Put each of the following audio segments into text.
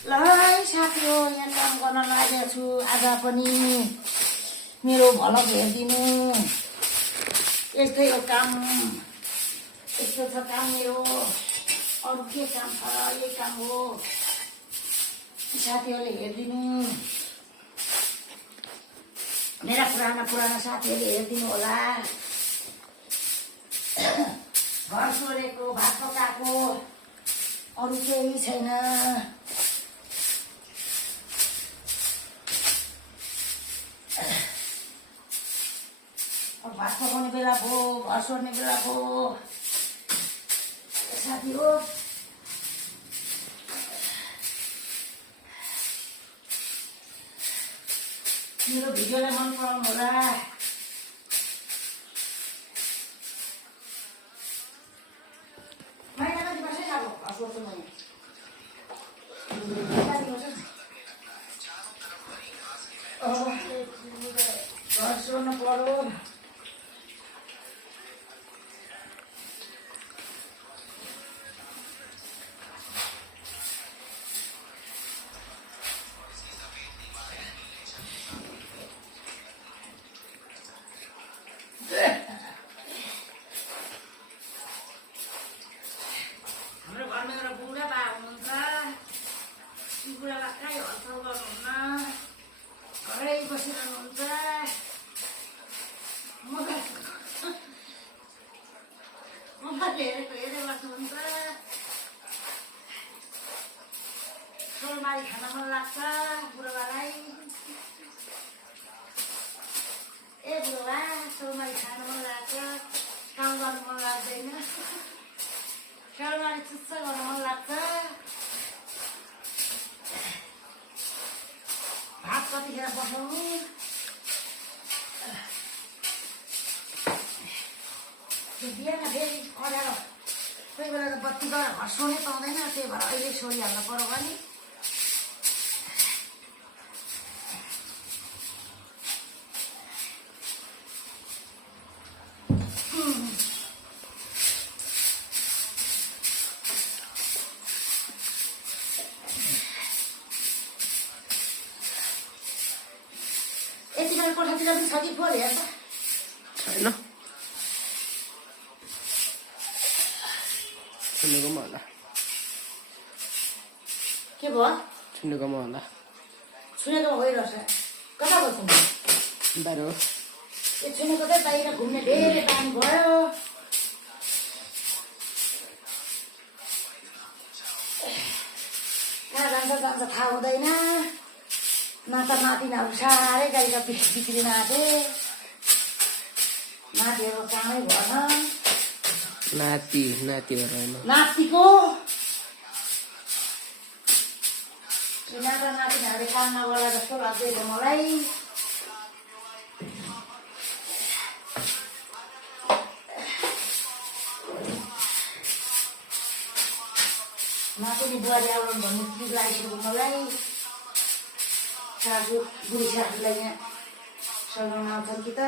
ल है साथी हो, यहाँ काम गर्न लागेको छु। आज पनि मेरो भलक हेरिदिनु। यस्तै हो काम, यस्तो छ काम मेरो। अरू के काम छ र? यही काम हो। साथीहरूले हेरिदिनु, मेरा पुराना साथीहरूले हेरिदिनु होला। घर सोरेको, भात पकाएको, अरू केही छैन। भात पकाउने बेला भयो, घर सोर्ने बेला भयो। साथी हो, मेरो भिडियोलाई मन पराउनु होला। महिना कति वर्षै छ घर सोर्छु मैले। घर सोर्नु पर्यो। हाम्रो घरमा एउटा बुढा बा हुनुहुन्छ। ती बुढालाई कहीँ हलचल गर्नुहुन्न, घरै बसिरहनुहुन्छ। मोबाइल हेरेर बस्नुहुन्छ। सोलमारी खान मन लाग्छ बुढाबालाई। ए बुढा, सोलमारी खान मन लाग्छ, काम गर्नु मन लाग्दैन। सोलमारी चुच्च गर्नु मन लाग्छ। भात कतिखेर बसाउनु? बिहान फेरि अँध्यारो, कोही बेला त बत्ती गएर घर सोनै पाउँदैन। त्यही भएर अहिले सोइहाल्नु पर्यो भने यति बेला कोठातिर पनि छ कि फोहोर हेर्छ? छैन, छुनेकोमा होला। के भयो? छुनेकोमा होला। छुनेको भइरहेछ। कता गयो छुने? बाहिर हो। यो छुनेको चाहिँ बाहिर घुम्ने धेरै पानी भयो। कहाँ जान्छ थाहा हुँदैन। नाता नातिनीहरू साह्रै गाईका बिक्रिन आँटे। नातिहरूको कामै भएन। नातिहरू होइन, नातिको नाता नातिनीहरूले काम नगर्ला जस्तो लाग्दैछ मलाई। नातिनी बुहारी आउनु भन्ने चिज लागिसक्यो मलाई। सासू बुढी सासूलाई यहाँ सघाउन आउँछन् कि त।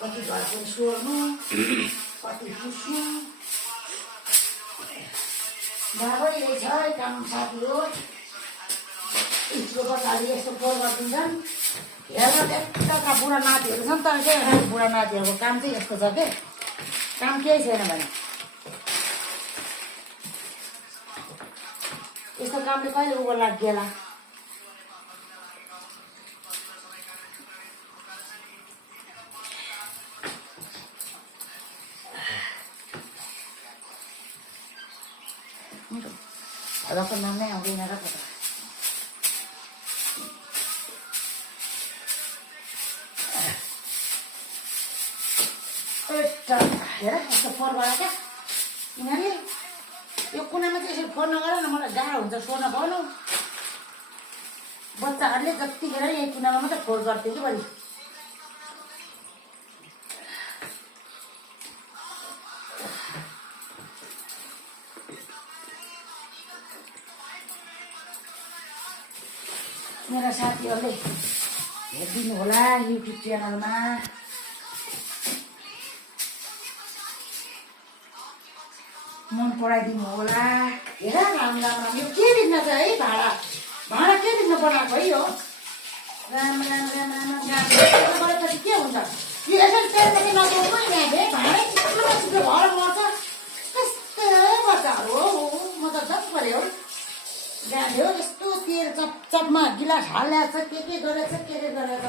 कति घरको सोर्नु, कति पुस्नु, बाबै रहेछ है काम साथी हो। स्कुलको बच्चाहरूले यस्तो फोहोर गरिदिन्छन्। हेर्न त्यत्ताका बुढा नातिहरू छन्, तर चाहिँ बुढा नातिहरूको काम चाहिँ यस्तो छ के, काम केही छैन भने। यस्तो कामले कहिले उँभो लाग्ला? हलको नाम नै आउँदैन र पो त। हेर यस्तो फोहोर भयो क्या यिनीहरूले। यो कुनामा चाहिँ यसरी फोहोर नगर न, मलाई गाह्रो हुन्छ सोर्न पाउनु। बच्चाहरूले जतिखेर यही कुनामा मात्रै फोहोर गर्थ्यो कि बढी। मेरा साथीहरू सबैले हेरिदिनु होला युट्युब च्यानलमा। मन पराइदिनु होला। हेर राम राम राम, यो के बित्न छ है भाँडा भाँडा के बित्न बनाएको है यो? राम राम राम राम राम गरेपछि के हुन्छ? यो यसरी तेलपछि नचाउनु नि यहाँ भाँडै छिटो छिटो भएर मर्छ। कस्तो बच्चाहरू हो, म त जस पऱ्यो गाड्यो यस्तो तेल चपचपमा गिलास हालेको छ, के गरेछ के गरेछ